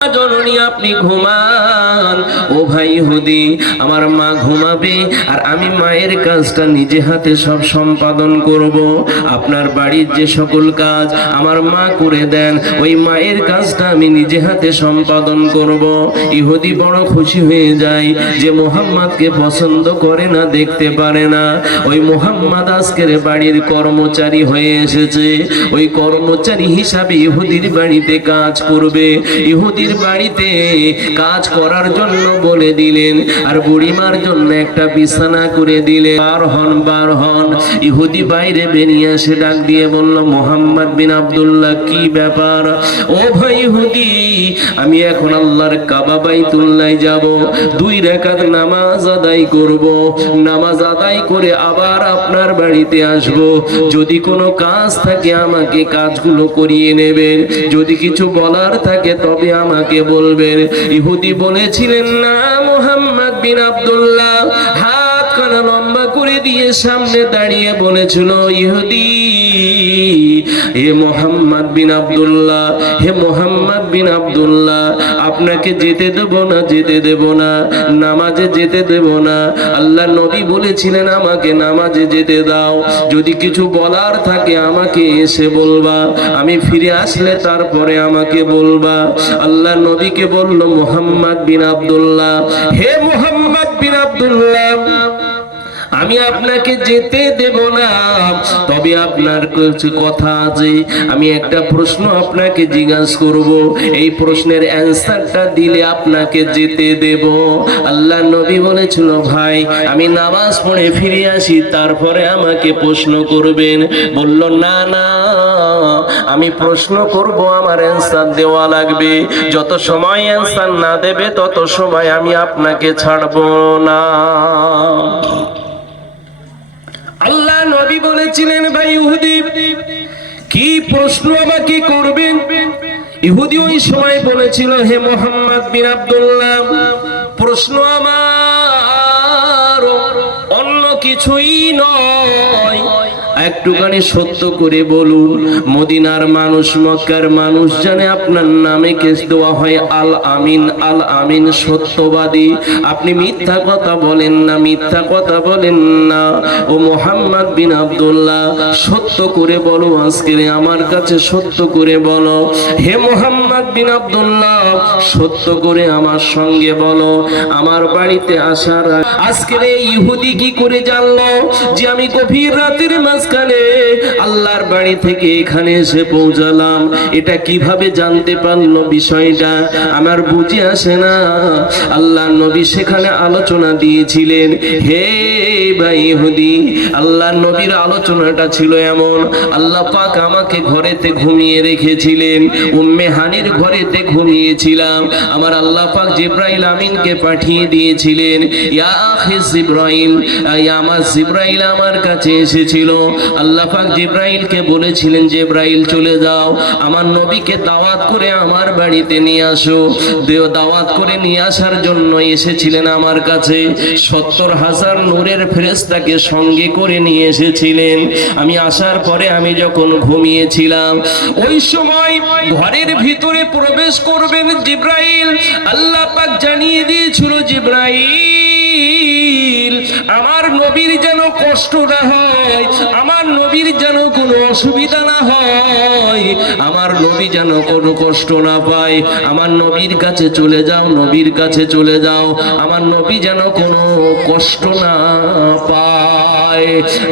জননী আপনি ঘুমান। ও ভাই ইহুদি, আমার মা ঘুমাবে আর আমি মায়ের কাজটা নিজে হাতে সব সম্পাদন করব। আপনার বাড়ির যে সকল কাজ আমার মা করে দেন, ওই মায়ের কাজটা আমি নিজে হাতে সম্পাদন করব। ইহুদি বড় খুশি হয়ে যায় যে মুহাম্মদকে পছন্দ করে না, দেখতে পারে না। ওই মুহাম্মদ আজকের বাড়ির কর্মচারী হয়ে এসেছে, ওই কর্মচারী হিসাবে ইহুদির বাড়িতে কাজ করবে। ইহুদির বাড়িতে কাজ করার জন্য বলে দিলেন, আর বুড়িমার জন্য একটা বিছানা করে দিলেন। বার হন। ইহুদি বাইরে বেরিয়ে এসে ডাক দিয়ে বলল, মুহাম্মদ বিন আব্দুল্লাহ, কি ব্যাপার? ও ভাই ইহুদি, আমি এখন আল্লাহর কাবা বাইতুল্লাহ যাব, 2 রাকাত নামাজ আদায় করব। নামাজ আদায় করে আবার আপনার বাড়িতে আসব। যদি কোনো কাজ থাকে আমাকে কাজগুলো করিয়ে নেবেন, যদি কিছু বলার থাকে তবে আমাকে বলবেন। ইহুদি বলেছিলেন, না মুহাম্মদ বিন আব্দুল্লাহ হাত খানা লম্বা করে দিয়ে সামনে দাঁড়িয়ে বলেছিল, ইহুদি, হে মুহাম্মদ বিন আব্দুল্লাহ, হে মুহাম্মদ বিন আব্দুল্লাহ, আপনাকে যেতে দেব না, যেতে দেব না, নামাজে যেতে দেব না। আল্লাহ নবী বলেছিলেন আমাকে নামাজে যেতে দাও, যদি কিছু বলার থাকে আমাকে এসে বলবা, আমি ফিরে আসলে তারপরে আমাকে বলবা। আল্লাহ নবীকে বলল, মুহাম্মদ বিন আব্দুল্লাহ, হে মুহাম্মদ বিন আব্দুল্লাহ, আমি আপনাকে যেতে দেব না, তবে আপনার কিছু কথা আছে। আমি একটা প্রশ্ন আপনাকে জিজ্ঞাসা করব, এই প্রশ্নের অ্যানসারটা দিলে আপনাকে যেতে দেব। আল্লাহ নবী বলেছিল, ভাই আমি নামাজ পড়ে ফিরে আসি তারপরে আমাকে প্রশ্ন করবেন। বলল, না না, আমি প্রশ্ন করব, আমার অ্যানসার দেওয়া লাগবে। যত সময় অ্যানসার না দেবে তত সময় আমি আপনাকে ছাড়বো না। আল্লাহ নবী বলেছিলেন, ভাই ইহুদি, কি প্রশ্ন আমাকে করবেন? ইহুদি ওই সময় বলেছিল, হে মুহাম্মদ বিন আব্দুল্লাহ, প্রশ্ন আমার অন্য কিছুই নয়, একটুখানি সত্য করে বলুন, মদিনার মানুষ, মক্কার মানুষ জানে আপনার নামে কেস দেওয়া হয় আল আমিন। আল আমিন সত্যবাদী। আপনি মিথ্যা কথা বলেন না, মিথ্যা কথা বলেন না। ও মুহাম্মদ বিন আব্দুল্লাহ, সত্য করে বলো, আজকে আমার কাছে সত্য করে বলো। হে মুহাম্মদ বিন আব্দুল্লাহ, সত্য করে আমার সঙ্গে বলো, আমার বাড়িতে আসার আজকের এই ইহুদি কি করে জানলো যে আমি গভীর রাতের মাঝখানে আল্লাহর বাড়ি থেকে এখানে এসে পৌঁছালাম? এটা কিভাবে জানতে পারলো? বিষয়টা আমার বুঝে আসে না। আল্লাহ নবী সেখানে আলোচনা দিয়েছিলেন। হে ভাই ইহুদি, আল্লাহ নবীর আলোচনাটা ছিল এমন, আল্লাহ পাক আমাকে ঘরেতে ঘুমিয়ে রেখেছিলেন, উম্মে হানির ঘরেতে ঘুমিয়েছিলাম। আমার আল্লাহ পাক জিবরাইল আমিনকে পাঠিয়ে দিয়েছিলেন। ইয়া আখি জিবরাইল, আমার জিবরাইল আমার কাছে এসেছিল। আল্লাহ পাক জিবরাইলকে বলেছিলেন, জিবরাইল চলে যাও, আমার নবীকে দাওয়াত করে আমার বাড়িতে নিয়ে আসো। দাওয়াত করে নিয়ে আসার জন্য এসেছিলেন আমার কাছে। 70,000 নূরের ফেরেশতাকে সঙ্গে করে নিয়ে এসেছিলেন। আমি আসার পরে আমি যখন ঘুমিয়েছিলাম, ওই সময় ঘরের ভিতরে প্রবেশ করবেন জিবরাইল। আল্লাহ পাক জানিয়ে দিয়েছিল, জিবরাইল, আমার নবীর যেন কষ্ট না হয়, আমার নবীর যেন কোনো অসুবিধা না হয়, আমার নবী যেন কোনো কষ্ট না পায়, আমার নবীর কাছে চলে যাও, নবীর কাছে চলে যাও, আমার নবী যেন কোনো কষ্ট না পায়।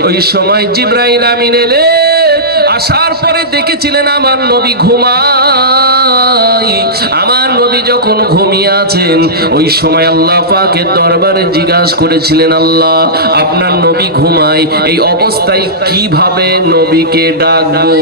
ওই সময় জিবরাইল আমিন এলেন। আসার পরে দেখেছিলেন আমার নবী ঘুমায়। আমার নবী যখন ঘুমিয়ে আছেন, ওই সময় আল্লাহ পাকের দরবারে জিজ্ঞাসা করেছিলেন, আল্লাহ, আপনার নবী ঘুমায়, এই অবস্থায় কিভাবে নবীকে ডাকবো?